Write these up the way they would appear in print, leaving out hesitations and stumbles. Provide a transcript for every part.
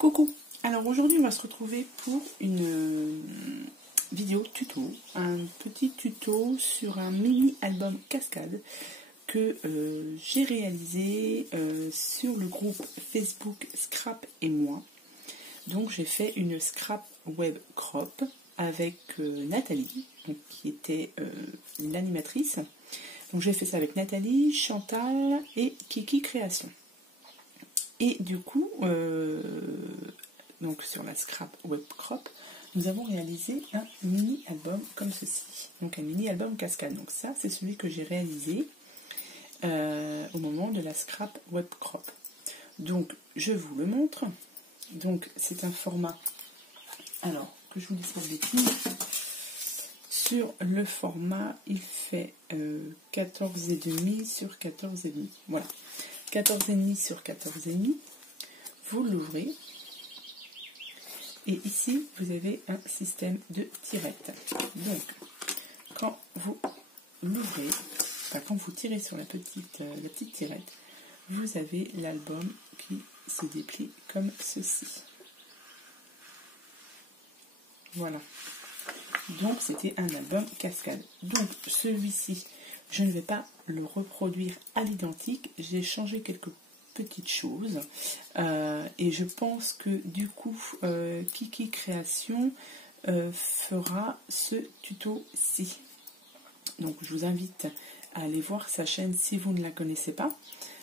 Coucou. Alors aujourd'hui on va se retrouver pour une vidéo tuto, un petit tuto sur un mini album cascade que j'ai réalisé sur le groupe Facebook Scrap et moi. Donc j'ai fait une scrap web crop avec Nathalie, donc, qui était l'animatrice. Donc j'ai fait ça avec Nathalie, Chantal et Kiki Création. Et du coup, donc sur la scrap web crop, nous avons réalisé un mini album comme ceci. Donc un mini album cascade. Donc ça, c'est celui que j'ai réalisé au moment de la scrap web crop. Donc je vous le montre. Donc c'est un format, alors que je vous dise pas de bêtises. Sur le format, il fait 14,5 sur 14,5. Voilà. 14,5 sur 14,5, vous l'ouvrez et ici vous avez un système de tirette. Donc quand vous l'ouvrez, enfin quand vous tirez sur la petite tirette, vous avez l'album qui se déplie comme ceci. Voilà. Donc c'était un album cascade. Donc celui-ci, je ne vais pas le reproduire à l'identique, j'ai changé quelques petites choses et je pense que du coup Kiki Création fera ce tuto-ci. Donc je vous invite à aller voir sa chaîne si vous ne la connaissez pas.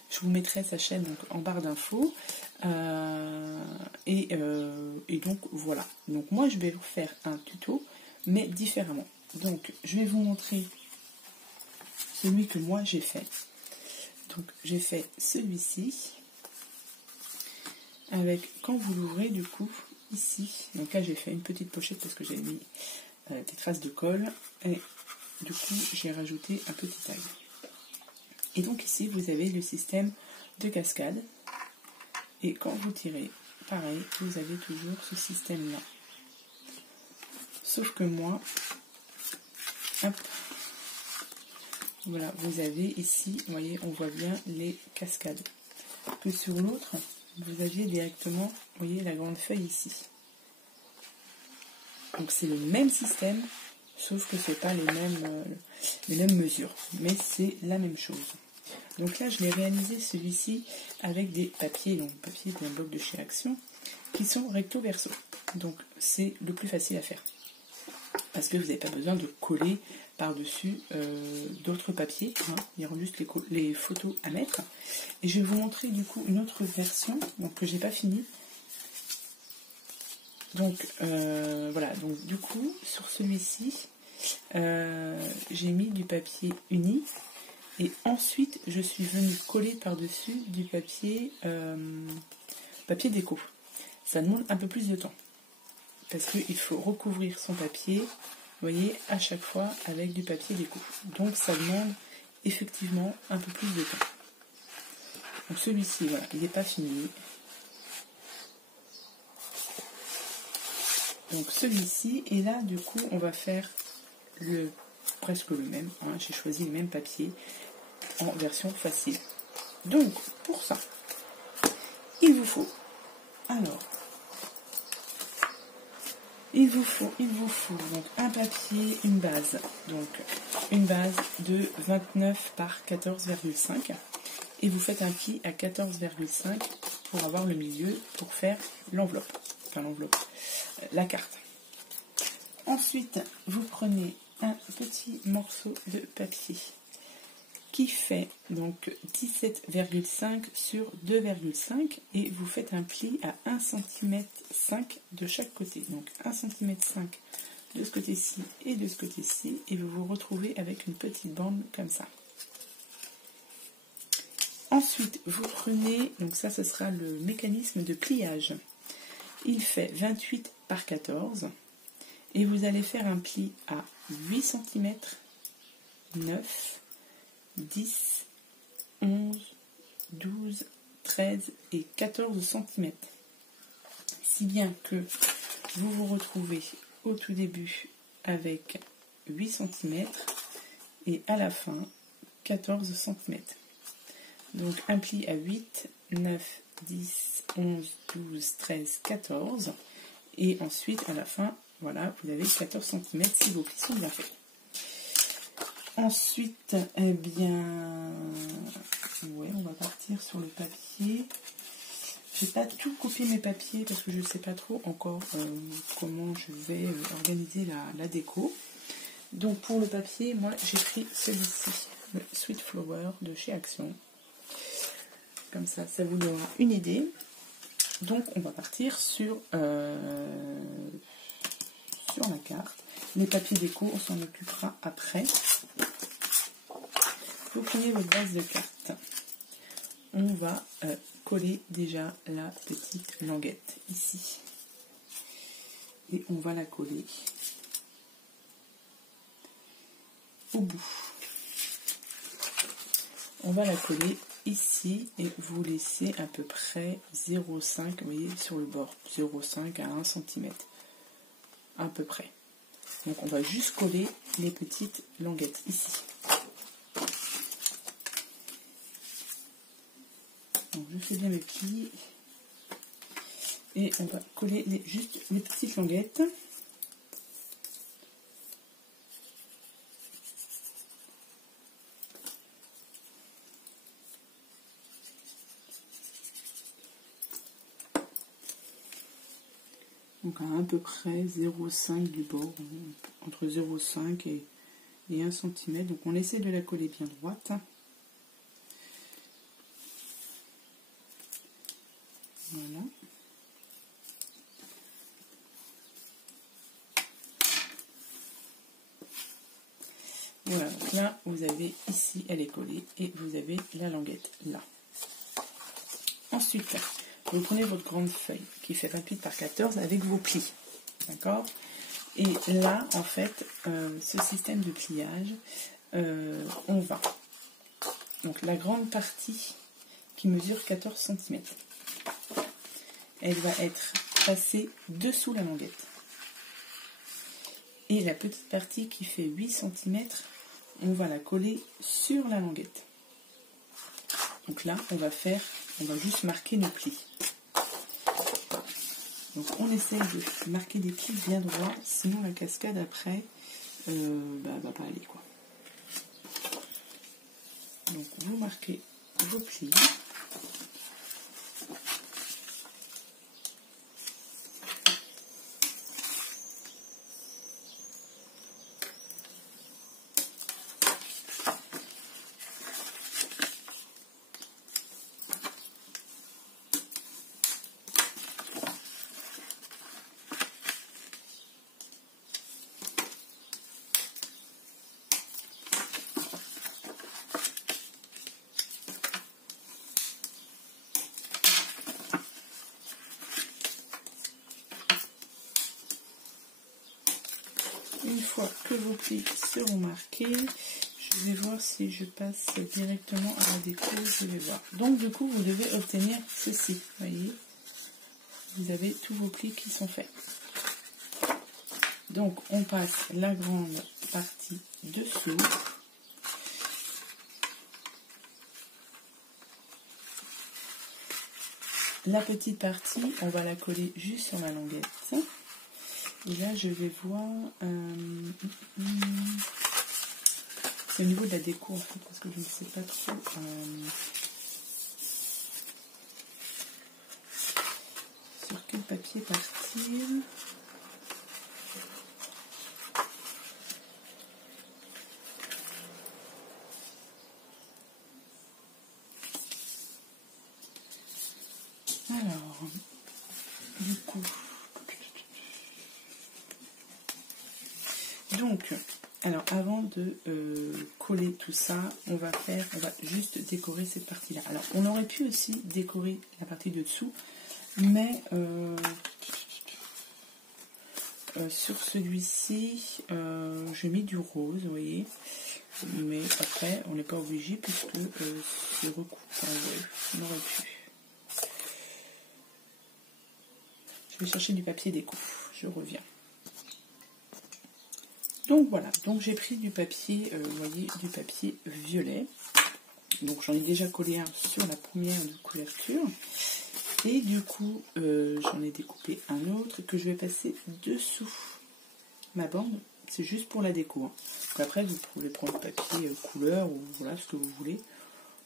Je vous mettrai sa chaîne donc, en barre d'infos et donc voilà. Donc moi je vais vous faire un tuto mais différemment. Donc je vais vous montrer celui que moi j'ai fait. Donc j'ai fait celui-ci avec, quand vous l'ouvrez du coup ici, donc là j'ai fait une petite pochette parce que j'ai mis des traces de colle et du coup j'ai rajouté un petit tag. Et donc ici vous avez le système de cascade et quand vous tirez, pareil, vous avez toujours ce système là. Sauf que moi, hop, voilà, vous avez ici, vous voyez, on voit bien les cascades. Que sur l'autre, vous aviez directement, vous voyez, la grande feuille ici. Donc c'est le même système, sauf que c'est pas les mêmes mesures, mais c'est la même chose. Donc là, je l'ai réalisé celui-ci avec des papiers, donc papier d'un bloc de chez Action, qui sont recto verso. Donc c'est le plus facile à faire. Parce que vous n'avez pas besoin de coller par-dessus d'autres papiers, hein. Il y aura juste les photos à mettre. Et je vais vous montrer du coup une autre version, donc que j'ai pas fini. Donc voilà, donc du coup sur celui-ci, j'ai mis du papier uni et ensuite je suis venue coller par-dessus du papier déco. Ça demande un peu plus de temps. Parce qu'il faut recouvrir son papier, vous voyez, à chaque fois avec du papier déco. Donc ça demande effectivement un peu plus de temps. Donc celui-ci, voilà, il n'est pas fini. Donc celui-ci, et là du coup on va faire presque le même, hein, j'ai choisi le même papier en version facile. Donc pour ça, il vous faut, alors, il vous faut donc un papier, une base. Donc une base de 29 par 14,5. Et vous faites un pli à 14,5 pour avoir le milieu pour faire l'enveloppe. Enfin l'enveloppe, la carte. Ensuite, vous prenez un petit morceau de papier qui fait donc 17,5 sur 2,5 et vous faites un pli à 1,5 cm de chaque côté. Donc 1,5 cm de ce côté-ci et de ce côté-ci et vous vous retrouvez avec une petite bande comme ça. Ensuite, vous prenez, donc ça ce sera le mécanisme de pliage. Il fait 28 par 14 et vous allez faire un pli à 8 cm, 9 10, 11, 12, 13 et 14 cm. Si bien que vous vous retrouvez au tout début avec 8 cm et à la fin 14 cm. Donc un pli à 8, 9, 10, 11, 12, 13, 14. Et ensuite, à la fin, voilà, vous avez 14 cm si vos plis sont bien faits. Ensuite, eh bien, ouais, on va partir sur le papier. Je n'ai pas tout copié mes papiers parce que je ne sais pas trop encore comment je vais organiser la déco. Donc pour le papier, moi j'ai pris celui-ci, le Sweet Flower de chez Action. Comme ça, ça vous donnera une idée. Donc on va partir sur la carte. Les papiers déco, on s'en occupera après. Vous prenez votre base de carte. On va coller déjà la petite languette ici. Et on va la coller au bout. On va la coller ici et vous laissez à peu près 0,5, vous voyez, sur le bord, 0,5 à 1 cm, à peu près. Donc on va juste coller les petites languettes ici. Donc je fais bien mes plis et on va coller juste les petites languettes. Donc à peu près 0,5 du bord, entre 0,5 et 1 cm. Donc on essaie de la coller bien droite. Voilà. Voilà, donc là vous avez ici, elle est collée et vous avez la languette là. Ensuite, vous prenez votre grande feuille qui fait 28 par 14 avec vos plis, d'accord? Et là, en fait, ce système de pliage, on va, donc la grande partie qui mesure 14 cm, elle va être passée dessous la languette. Et la petite partie qui fait 8 cm, on va la coller sur la languette. Donc là, on va juste marquer nos plis. Donc on essaye de marquer des plis bien droits, sinon la cascade après va pas aller quoi. Donc vous marquez vos plis. Une fois que vos plis seront marqués, je vais voir si je passe directement à la déco, je vais voir. Donc du coup, vous devez obtenir ceci, vous voyez, vous avez tous vos plis qui sont faits. Donc on passe la grande partie dessous. La petite partie, on va la coller juste sur la languette. Et là, je vais voir... c'est au niveau de la déco, en fait, parce que je ne sais pas trop... sur quel papier partir. Alors, du coup... Donc, alors avant de coller tout ça, on va juste décorer cette partie-là. Alors, on aurait pu aussi décorer la partie de dessous, mais sur celui-ci, j'ai mis du rose, vous voyez. Mais après, on n'est pas obligé puisque c'est recoupé. On aurait pu. Je vais chercher du papier déco. Je reviens. Donc voilà, donc j'ai pris du papier, vous voyez, du papier violet. Donc j'en ai déjà collé un sur la première de couverture. Et du coup, j'en ai découpé un autre que je vais passer dessous ma bande. C'est juste pour la déco. Hein. Après, vous pouvez prendre papier couleur ou voilà ce que vous voulez.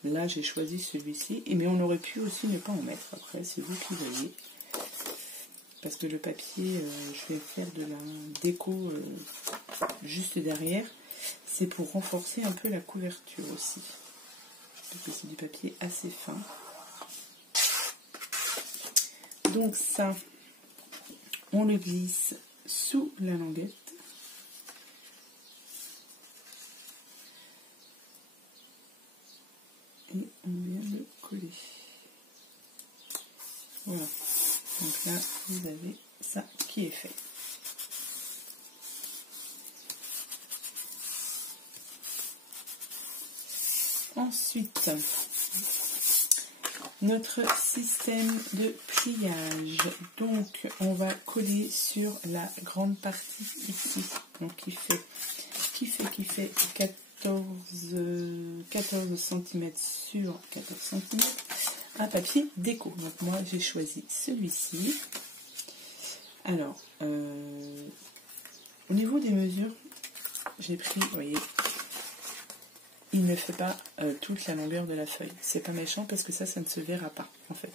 Là, j'ai choisi celui-ci. Mais on aurait pu aussi ne pas en mettre. Après, c'est vous qui voyez. Parce que le papier, je vais faire de la déco juste derrière. C'est pour renforcer un peu la couverture aussi. Parce que c'est du papier assez fin. Donc ça, on le glisse sous la languette. Et on vient le coller. Voilà. Donc là, vous avez ça qui est fait. Ensuite, notre système de pliage. Donc, on va coller sur la grande partie ici. Donc, qui fait 14 cm sur 14 cm. Un papier déco. Donc, moi, j'ai choisi celui-ci. Alors, au niveau des mesures, j'ai pris, vous voyez, il ne fait pas toute la longueur de la feuille. C'est pas méchant parce que ça ne se verra pas en fait.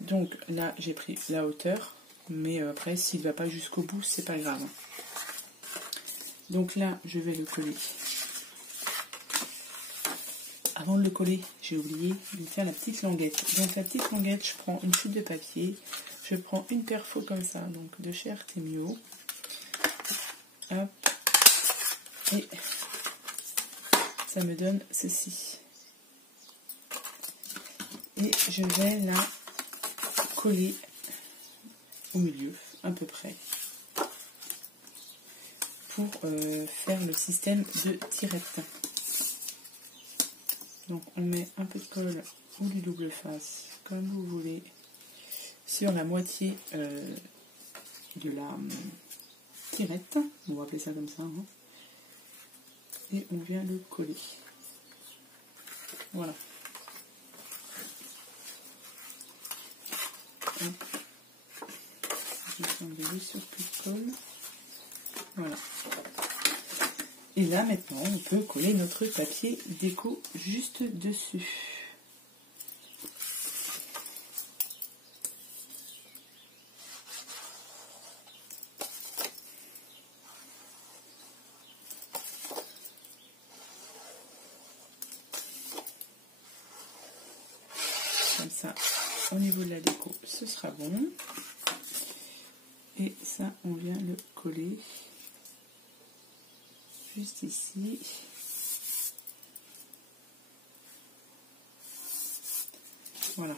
Donc là j'ai pris la hauteur, mais après s'il ne va pas jusqu'au bout, c'est pas grave. Donc là je vais le coller. Avant de le coller, j'ai oublié de faire la petite languette. Donc la petite languette, je prends une chute de papier, je prends une perfo comme ça, donc de chez Artemio. Hop. Et ça me donne ceci. Et je vais la coller au milieu, à peu près, pour faire le système de tirette. Donc on met un peu de colle ou du double face, comme vous voulez, sur la moitié de la tirette, on va appeler ça comme ça, hein. Et on vient le coller. Voilà. Hop. Je vais enlever sur plus de colle. Voilà. Et là maintenant on peut coller notre papier déco juste dessus. Comme ça, au niveau de la déco, ce sera bon. Et ça, on vient le coller juste ici. Voilà.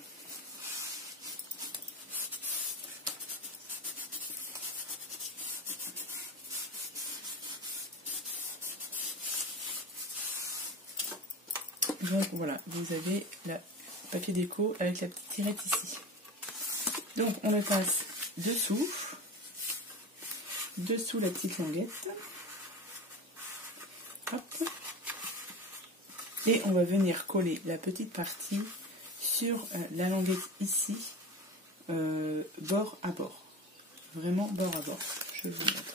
Donc voilà, vous avez le papier déco avec la petite tirette ici. Donc on le passe dessous la petite languette. Hop. Et on va venir coller la petite partie sur la languette ici, bord à bord. Vraiment bord à bord. Je vous montre.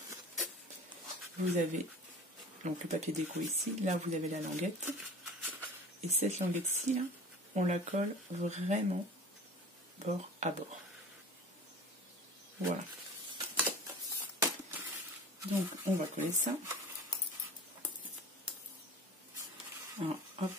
Vous avez donc le papier déco ici. Là, vous avez la languette. Et cette languette-ci, là, on la colle vraiment bord à bord. Voilà. Donc, on va coller ça. Alors, hop.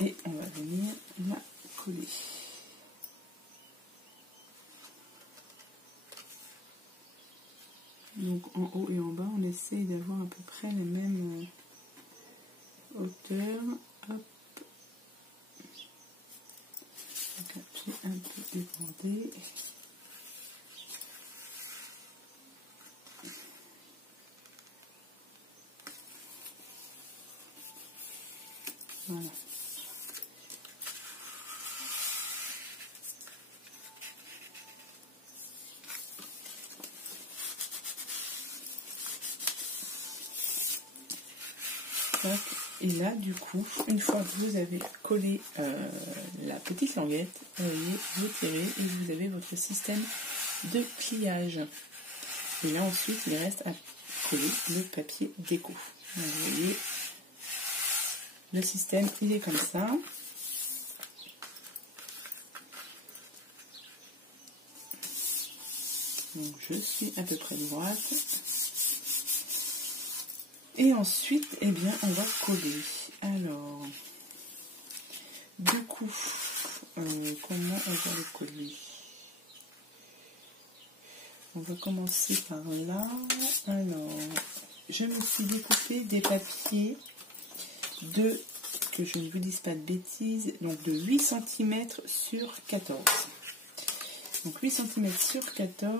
Et on va venir la coller. Donc en haut et en bas, on essaye d'avoir à peu près les mêmes hauteurs. Hop. Donc là, j'ai un peu débordé. Voilà. tac. Et là, du coup, une fois que vous avez collé la petite languette, vous voyez, vous tirez et vous avez votre système de pliage. Et là, ensuite, il reste à coller le papier déco. Donc, vous voyez, le système, il est comme ça. Donc, je suis à peu près droite. Et ensuite, eh bien, on va coller. Alors, du coup, comment on va le coller? On va commencer par là. Alors, je me suis découpé des papiers que je ne vous dise pas de bêtises, donc de 8 cm sur 14. Donc 8 cm sur 14.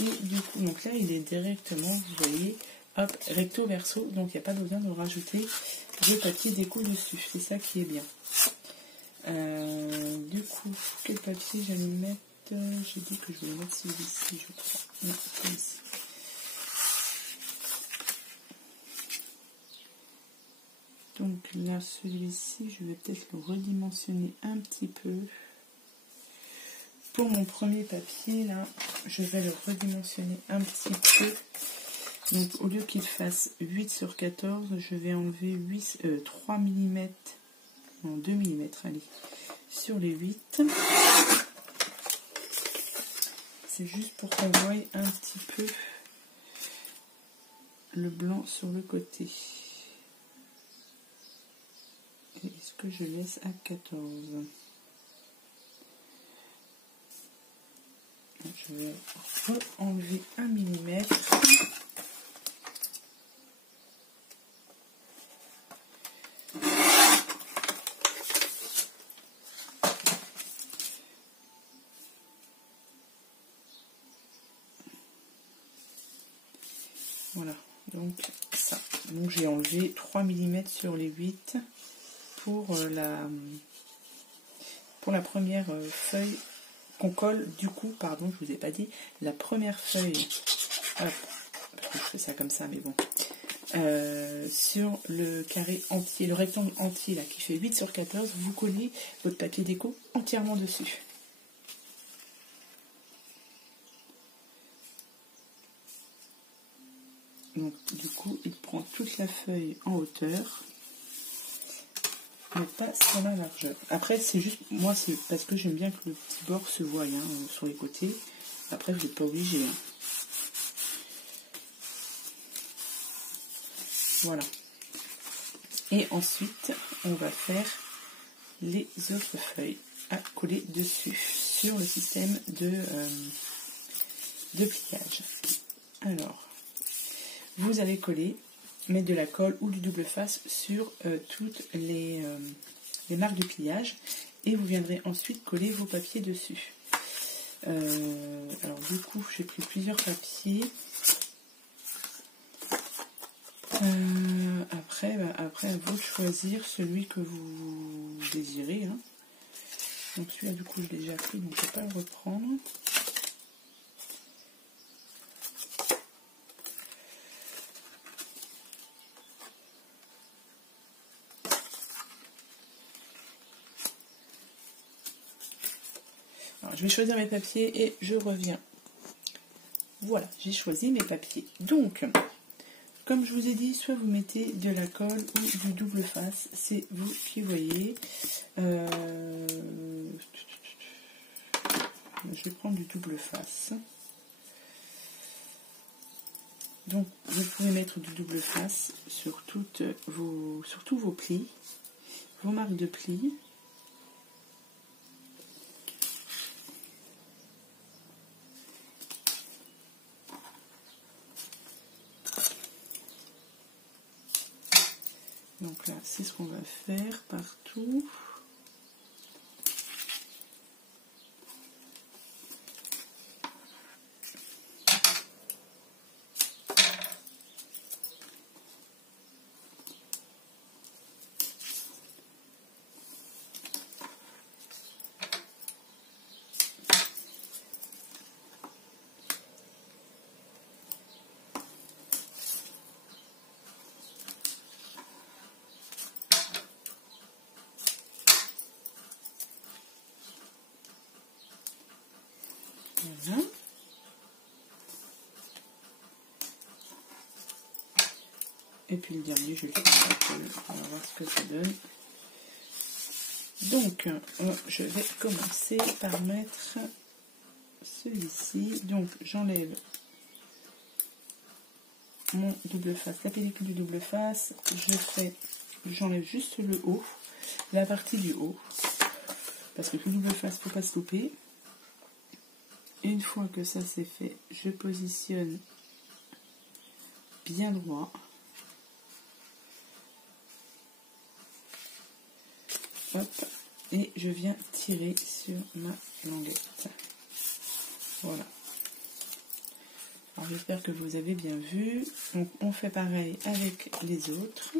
Et du coup, donc là, il est directement, vous voyez, hop, recto verso, donc il n'y a pas besoin de rajouter de papier déco dessus, c'est ça qui est bien. Du coup, quel papier j'allais mettre? J'ai dit que je voulais mettre celui-ci, je crois. Non, celui-ci. Donc là, celui-ci, je vais peut-être le redimensionner un petit peu. Pour mon premier papier, là, je vais le redimensionner un petit peu. Donc au lieu qu'il fasse 8 sur 14, je vais enlever 3 mm, non 2 mm, allez, sur les 8. C'est juste pour qu'on voie un petit peu le blanc sur le côté. Et est-ce que je laisse à 14? Je vais enlever 1 mm. Voilà, donc ça. Donc j'ai enlevé 3 mm sur les 8 pour la première feuille qu'on colle. Du coup, pardon, je vous ai pas dit, la première feuille, hop, je fais ça comme ça, mais bon, sur le carré entier, le rectangle entier là qui fait 8 sur 14, vous collez votre papier déco entièrement dessus. Donc du coup, il prend toute la feuille en hauteur, mais pas sur la largeur. Après, c'est juste, moi, c'est parce que j'aime bien que le petit bord se voie sur les côtés. Après, vous n'êtes pas obligé. Hein. Voilà. Et ensuite, on va faire les autres feuilles à coller dessus sur le système de pliage. Alors, vous allez coller, mettre de la colle ou du double face sur toutes les marques de pliage et vous viendrez ensuite coller vos papiers dessus. Alors du coup, j'ai pris plusieurs papiers. Après, à vous de choisir celui que vous désirez. Hein. Donc celui-là, du coup, je l'ai déjà pris, donc je ne vais pas le reprendre. Alors, je vais choisir mes papiers et je reviens. Voilà, j'ai choisi mes papiers. Donc, comme je vous ai dit, soit vous mettez de la colle ou du double face, c'est vous qui voyez. Je vais prendre du double face. Donc, vous pouvez mettre du double face sur tous vos plis, vos marques de plis. Donc là, c'est ce qu'on va faire partout. Et puis le dernier, je vais le faire à la colle. On va voir ce que ça donne. Donc, je vais commencer par mettre celui-ci. Donc, j'enlève mon double face, la pellicule du double face. J'enlève juste le haut, la partie du haut. Parce que le double face, il ne faut pas se louper. Une fois que ça c'est fait, je positionne bien droit. Hop, et je viens tirer sur ma languette. Voilà. Alors j'espère que vous avez bien vu. Donc on fait pareil avec les autres.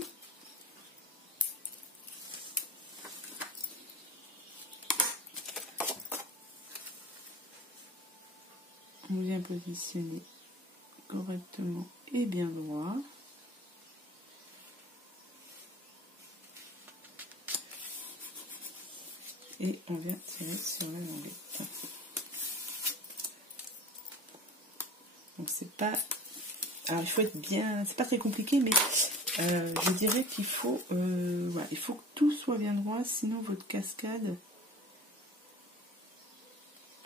On vient positionner correctement et bien droit. Et on vient tirer sur la languette. Donc c'est pas... Alors il faut être bien... C'est pas très compliqué, mais je dirais qu'il faut... voilà, il faut que tout soit bien droit, sinon votre cascade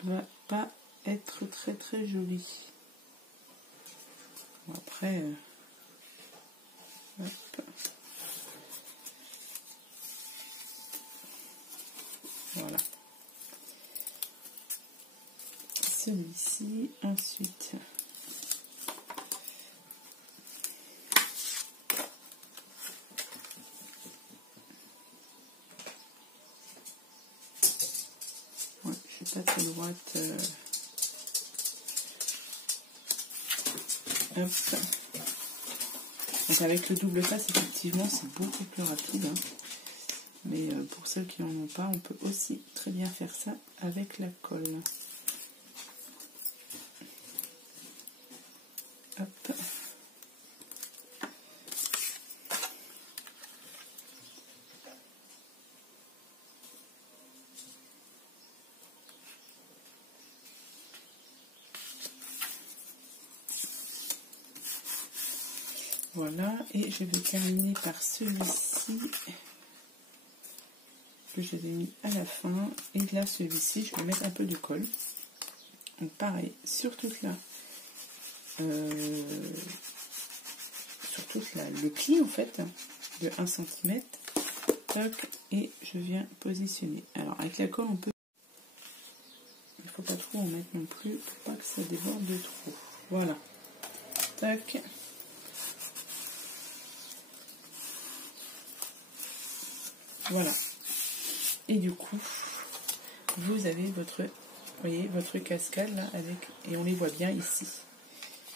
va pas être très très jolie. Bon, après... hop. Voilà. Celui-ci, ensuite. Ouais, je suis pas très droite. Hop. Donc avec le double face, effectivement, c'est beaucoup plus rapide. Hein. Mais pour ceux qui n'en ont pas, on peut aussi très bien faire ça avec la colle. Hop. Voilà, et je vais terminer par celui-ci que j'avais mis à la fin. Et là, celui-ci, je vais mettre un peu de colle. Donc pareil, sur toute la... le pli en fait de 1 cm. Toc, et je viens positionner. Alors avec la colle on peut, il ne faut pas trop en mettre non plus pour pas que ça déborde de trop. Voilà. Tac. Voilà. Et du coup vous avez votre, voyez, votre cascade là avec, et on les voit bien ici.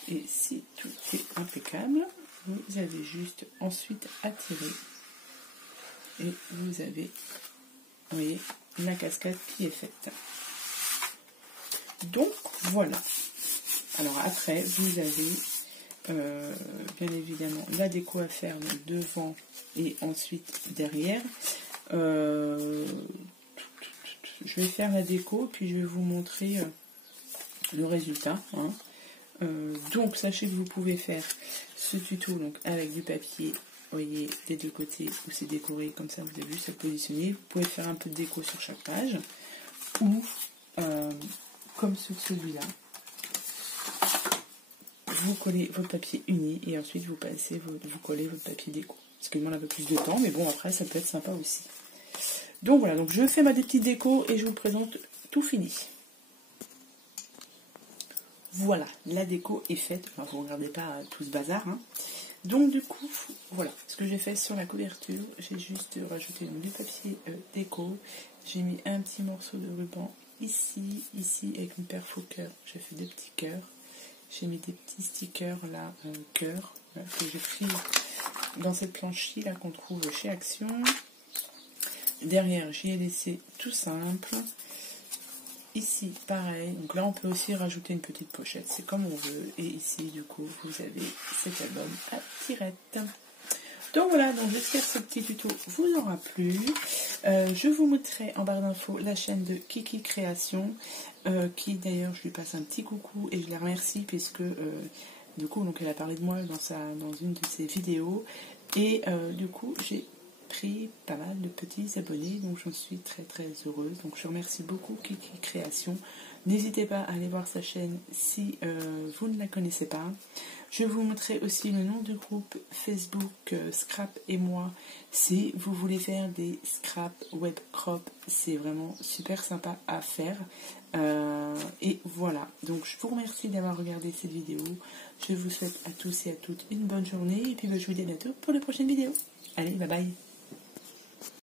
Et si tout est impeccable, vous avez juste ensuite à tirer et vous avez, vous voyez, la cascade qui est faite. Donc voilà. Alors après vous avez bien évidemment la déco à faire devant et ensuite derrière. Je vais faire la déco puis je vais vous montrer le résultat. Hein. Donc sachez que vous pouvez faire ce tuto donc avec du papier, voyez, des deux côtés où c'est décoré comme ça, vous avez vu, c'est positionné. Vous pouvez faire un peu de déco sur chaque page ou comme sur celui-là, vous collez votre papier uni et ensuite vous collez votre papier déco. Ce qui demande un peu plus de temps, mais bon, après ça peut être sympa aussi. Donc voilà, donc je fais ma petite déco et je vous présente tout fini. Voilà, la déco est faite. Enfin, vous ne regardez pas tout ce bazar. Hein. Donc du coup, voilà ce que j'ai fait sur la couverture. J'ai juste rajouté du papier déco. J'ai mis un petit morceau de ruban ici, avec une perfo cœur. J'ai fait des petits cœurs. J'ai mis des petits stickers là, cœur, que j'ai pris dans cette planche-ci là qu'on trouve chez Action. Derrière, j'y ai laissé tout simple. Ici, pareil. Donc là, on peut aussi rajouter une petite pochette. C'est comme on veut. Et ici, du coup, vous avez cet album à tirettes. Donc voilà, donc j'espère que ce petit tuto vous aura plu. Je vous mettrai en barre d'infos la chaîne de Kiki Création, qui d'ailleurs, je lui passe un petit coucou et je la remercie puisque Du coup, donc elle a parlé de moi dans une de ses vidéos. Et du coup, j'ai pris pas mal de petits abonnés, donc j'en suis très très heureuse. Donc je remercie beaucoup Kiki Création. N'hésitez pas à aller voir sa chaîne si vous ne la connaissez pas. Je vous montrerai aussi le nom du groupe Facebook Scrap et moi si vous voulez faire des scrap web crop. C'est vraiment super sympa à faire. Et voilà, donc je vous remercie d'avoir regardé cette vidéo. Je vous souhaite à tous et à toutes une bonne journée et puis je vous dis à bientôt pour les prochaines vidéos. Allez, bye bye.